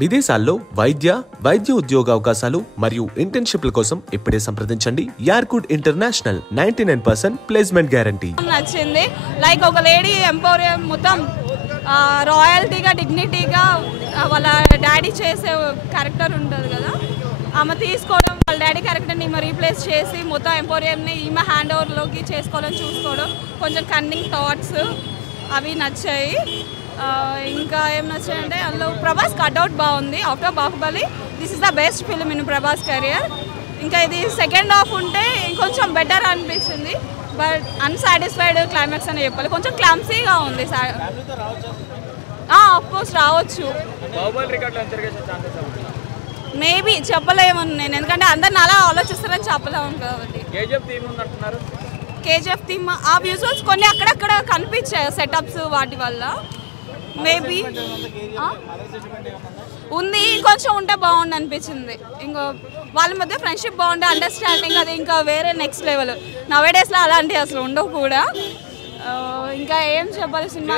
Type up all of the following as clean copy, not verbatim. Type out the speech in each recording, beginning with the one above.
విదేశాల్లో వైద్య ఉద్యోగ అవకాశాలు మరియు ఇంటర్న్షిప్ల కోసం ఇప్పుడే సంప్రదించండి యార్కుడ్ ఇంటర్నేషనల్ 99% ప్లేస్మెంట్ గ్యారంటీ. నచ్చింది. లైక్ ఒక లేడీ ఎంపోరియం మొత్తం రాయల్టీగా డిగ్నిటీగా వాళ్ళ డాడీ చేసే క్యారెక్టర్ ఉంటుంది కదా, ఆమె తీసుకోవడం, వాళ్ళ డాడీ క్యారెక్టర్ని ఈమె రీప్లేస్ చేసి మొత్తం ఎంపోరియంని ఈమె హ్యాండ్ ఓవర్లోకి చేసుకోవాలని చూసుకోవడం, కొంచెం కన్నింగ్ థాట్స్ అవి నచ్చాయి. ఇంకా ఏం నచ్చాయంటే అందులో ప్రభాస్ కట్అవుట్ బాగుంది. After Baahubali this is the best film in Prabhas career. ఇంకా ఇది సెకండ్ హాఫ్ ఉంటే ఇంకొంచెం బెటర్ అనిపించింది, బట్ అన్సాటిస్ఫైడ్ క్లైమాక్స్ అని చెప్పాలి. కొంచెం క్లామ్సీగా ఉంది. ఆఫ్కోర్స్ రావచ్చు, మేబీ చెప్పలేము నేను, ఎందుకంటే అందరిని అలా ఆలోచిస్తారని చెప్పలేము కాబట్టి. కేజీఎఫ్ థీమ్ ఆ విజువల్స్ కొన్ని అక్కడక్కడ కనిపించాయి సెటప్స్ వాటి వల్ల, మేబీ ఉంది. ఇంకొంచెం ఉంటే బాగుండు అనిపించింది. ఇంకో వాళ్ళ మధ్య ఫ్రెండ్షిప్ బాగుండే, అండర్స్టాండింగ్ అది ఇంకా వేరే నెక్స్ట్ లెవెల్. నవేడేస్లో అలాంటివి అసలు ఉండవు కూడా. ఇంకా ఏం చెప్పాలి సినిమా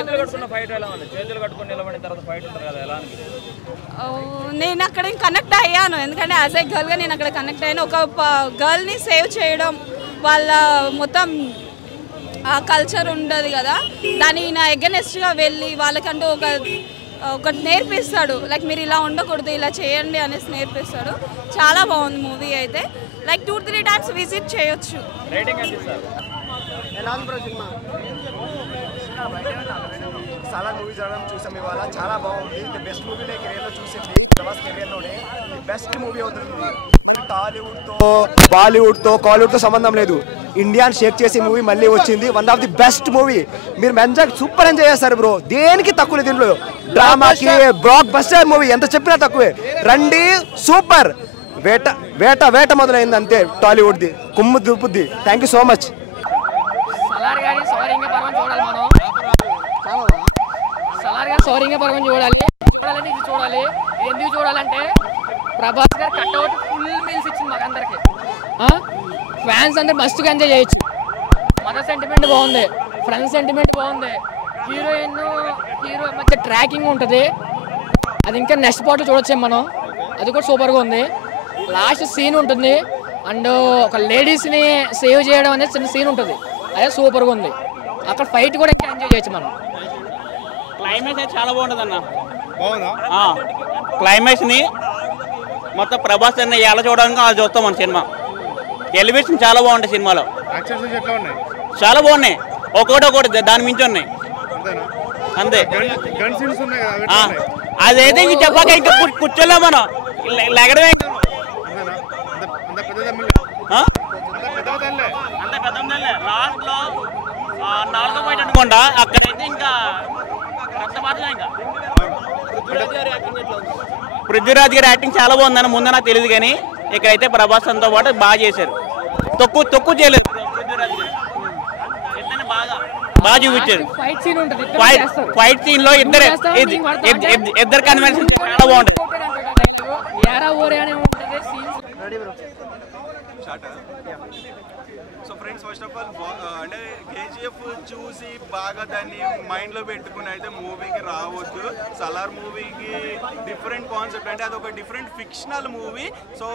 నేను అక్కడ కనెక్ట్ అయ్యాను, ఎందుకంటే యాజ్ ఏ గర్ల్గా నేను అక్కడ కనెక్ట్ అయ్యాను. ఒక గర్ల్ని సేవ్ చేయడం, వాళ్ళ మొత్తం కల్చర్ ఉండదు కదా, దాని నా ఎగనెస్ట్గా వెళ్ళి వాళ్ళకంటూ ఒకటి నేర్పిస్తాడు. లైక్ మీరు ఇలా ఉండకూడదు, ఇలా చేయండి అనేసి నేర్పిస్తాడు. చాలా బాగుంది మూవీ అయితే. లైక్ 2-3 టైమ్స్ విజిట్ చేయొచ్చు. సలార్ మూవీ చూసాం ఇవాళ, చాలా బాగుంది. ది బెస్ట్ మూవీ నేను కెరియర్లో చూసింది, ప్రభాస్ కెరియర్లోనే ది బెస్ట్ మూవీ అవుతుంది. టాలీవుడ్తో బాలీవుడ్తో కాలీవుడ్తో సంబంధం లేదు, ఇండియాని షేక్ చేసే మూవీ మళ్ళీ వచ్చింది. One of the best movie. మీరు సూపర్ ఎంజాయ్ చేస్తారు బ్రో, దేనికి తక్కువ లేదు దీంట్లో. డ్రామాకి బ్లాక్ బస్టర్ మూవీ, ఎంత చెప్పినా తక్కువే. రండి, సూపర్. వేట వేట వేట మొదలైంది అంతే టాలీవుడ్ది, కుమ్ము దుప్పుద్ది. Thank you so much. Salaar గారి సౌరింగ పర్వం చూడాలి మనం. సలార్ గారి సౌరింగ పర్వం చూడాలంటే ఇది చూడాలి. ఎందుకు చూడాలంటే ప్రభాస్ గారు కట్అవుట్ ఫుల్ మీల్స్ ఇచ్చింది మాకు అందరికి. ఫ్యాన్స్ అందరు మస్తుగా ఎంజాయ్ చేయొచ్చు. మదర్ సెంటిమెంట్ బాగుంది, ఫ్రెండ్స్ సెంటిమెంట్ బాగుంది, హీరో మధ్య ట్రాకింగ్ ఉంటుంది. అది ఇంకా నెక్స్ట్ పార్ట్లో చూడొచ్చాం మనం, అది కూడా సూపర్గా ఉంది. లాస్ట్ సీన్ ఉంటుంది, అండ్ ఒక లేడీస్ని సేవ్ చేయడం అనేది చిన్న సీన్ ఉంటుంది, అదే సూపర్గా ఉంది. అక్కడ ఫైట్ కూడా ఇంకా ఎంజాయ్ చేయొచ్చు మనం. క్లైమాక్స్ అయితే చాలా బాగుంటుంది అన్న. క్లైమాక్స్ని మొత్తం ప్రభాస్ అన్న ఎలా చూడడానికి అది చూస్తాం మన సినిమా. ఎలివేషన్ చాలా బాగుంటాయి సినిమాలో, చాలా బాగున్నాయి. ఒకటి దాని మించి ఉన్నాయి అంతే. అదైతే ఇంక చెప్పాక ఇంకా కూర్చోలే మనం, లెగడమే. లాస్ట్ లో 4వ ఫైట్ అనుకోండా, అక్కడైతే ఇంకా పృథ్వీరాజ్ గారి యాక్టింగ్ చాలా బాగుందని ముందు నాకు తెలియదు, కానీ ఇక్కడైతే ప్రభాస్ తో పాటు బాగా చేశారు. తక్కువ చేయలేదు పృథ్వీరాజ్ గారు, ఇద్దరిని బాగా చూపించారు. ఫైట్ సీన్ లో ఇద్దరు కన్వెన్షన్ చాలా బాగుంటుంది. So friends, first of all అంటే కేజీఎఫ్ చూసి బాగా దాన్ని మైండ్లో పెట్టుకుని అయితే మూవీకి రావద్దు. సలార్ మూవీకి డిఫరెంట్ కాన్సెప్ట్, అంటే అదొక డిఫరెంట్ ఫిక్షనల్ మూవీ. సో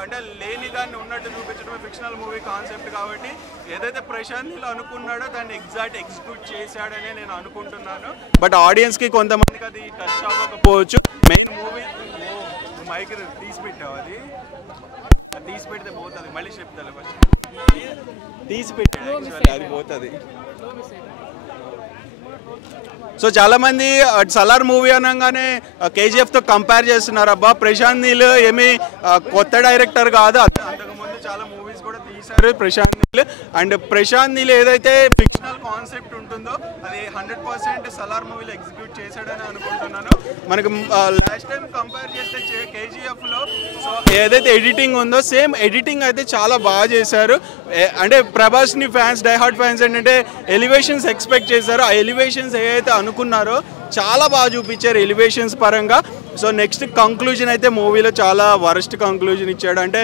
అంటే లేని దాన్ని ఉన్నట్టు చూపించడమే ఫిక్షనల్ మూవీ కాన్సెప్ట్ కాబట్టి ఏదైతే ప్రశాంత్ నీల్ అనుకున్నాడో దాన్ని ఎగ్జిక్యూట్ చేశాడనే నేను అనుకుంటున్నాను. బట్ ఆడియన్స్కి కొంతమందికి అది టచ్ అవ్వకపోవచ్చు. మెయిన్ మూవీ మైక్ తీసి పెట్టావు, అది తీసి పెడితే పోతుంది. మళ్ళీ చెప్తాను, ఫస్ట్ తీసి పెట్టాడు, అది పోతుంది. సో చాలామంది సలార్ మూవీ అనగానే కేజీఎఫ్తో కంపేర్ చేస్తున్నారు. అబ్బా, ప్రశాంత్ నీల్ ఏమి కొత్త డైరెక్టర్ కాదు, అంతకుముందు చాలా మూవీస్ కూడా తీశారు ప్రశాంత్ నీల్. అండ్ ప్రశాంత్ నీల్ ఏదైతే ఫిక్షనల్ కాన్సెప్ట్ ఉంటుందో అది 100% సలార్ మూవీలో ఎగ్జిక్యూట్ చేశాడని అనుకుంటున్నాను. మనకు లాస్ట్ టైం కంపేర్ చేస్తే కేజీఎఫ్లో సో ఏదైతే ఎడిటింగ్ ఉందో సేమ్ ఎడిటింగ్ అయితే చాలా బాగా చేశారు. అంటే ప్రభాస్ని ఫ్యాన్స్, డైహార్డ్ ఫ్యాన్స్ ఏంటంటే ఎలివేషన్స్ ఎక్స్పెక్ట్ చేశారు. ఆ ఎలివేషన్స్ ఏదైతే అనుకున్నారో చాలా బాగా చూపించారు ఎలివేషన్స్ పరంగా. సో నెక్స్ట్ కంక్లూజన్ అయితే మూవీలో చాలా వరస్ట్ కంక్లూజన్ ఇచ్చాడు. అంటే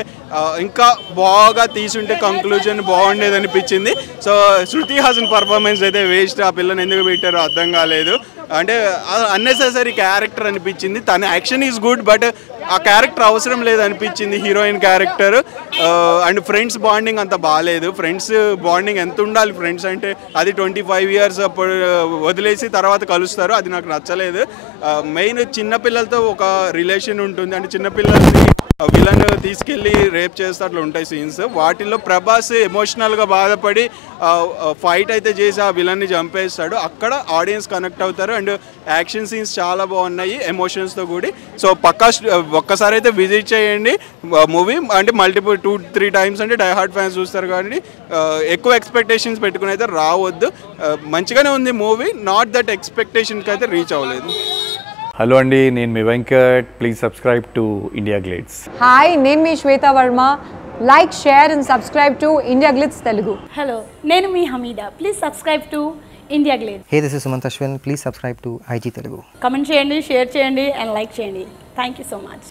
ఇంకా బాగా తీసుంటే కంక్లూజన్ బాగుండేది అనిపించింది. సో శృతి హాసన్ పర్ఫార్మెన్స్ అయితే వేస్ట్, ఆ పిల్లని ఎందుకు పెట్టారో అర్థం కాలేదు. అంటే అన్నెసెసరీ క్యారెక్టర్ అనిపించింది. తన యాక్షన్ ఈజ్ గుడ్ బట్ ఆ క్యారెక్టర్ అవసరం లేదు అనిపించింది, heroine character. And friends bonding అంత బాగాలేదు. ఫ్రెండ్స్ బాండింగ్ ఎంత ఉండాలి ఫ్రెండ్స్ అంటే, అది 25 years అప్పుడు వదిలేసి తర్వాత కలుస్తారు, అది నాకు నచ్చలేదు. మెయిన్ చిన్నపిల్లలతో ఒక రిలేషన్ ఉంటుంది, అంటే చిన్నపిల్లల్ని విలన్ తీసుకెళ్ళి రేప్ చేస్తే అట్లా ఉంటాయి సీన్స్. వాటిల్లో ప్రభాస్ ఎమోషనల్గా బాధపడి ఫైట్ అయితే చేసి ఆ విలన్ని చంపేస్తాడు. అక్కడ ఆడియన్స్ కనెక్ట్ అవుతారు. అండ్ యాక్షన్ సీన్స్ చాలా బాగున్నాయి ఎమోషన్స్తో కూడి. సో పక్కా ఒక్కసారి అయితే విజిట్ చేయండి మూవీ. అంటే మల్టిపుల్ 2-3 times అంటే డై హార్డ్ ఫ్యాన్స్ చూస్తారు కానీ ఎక్కువ ఎక్స్పెక్టేషన్స్ పెట్టుకుని అయితే రావద్దు. మంచిగానే ఉంది మూవీ, నాట్ దట్ ఎక్స్పెక్టేషన్కి అయితే రీచ్ అవ్వలేదు. హలో అండి, నేను మీ Venkat. Please subscribe to India Glitz. Hi, నేను మీ Shweta Varma. Like, share and subscribe to India Glitz Telugu. Hello, నేను మీ Hameeda. Please subscribe to India Glitz. Hey, this is Sumanth Ashwin. Please subscribe to IG Telugu. Comment చేయండి, షేర్ చేయండి అండ్ లైక్ చేయండి. Thank you so much.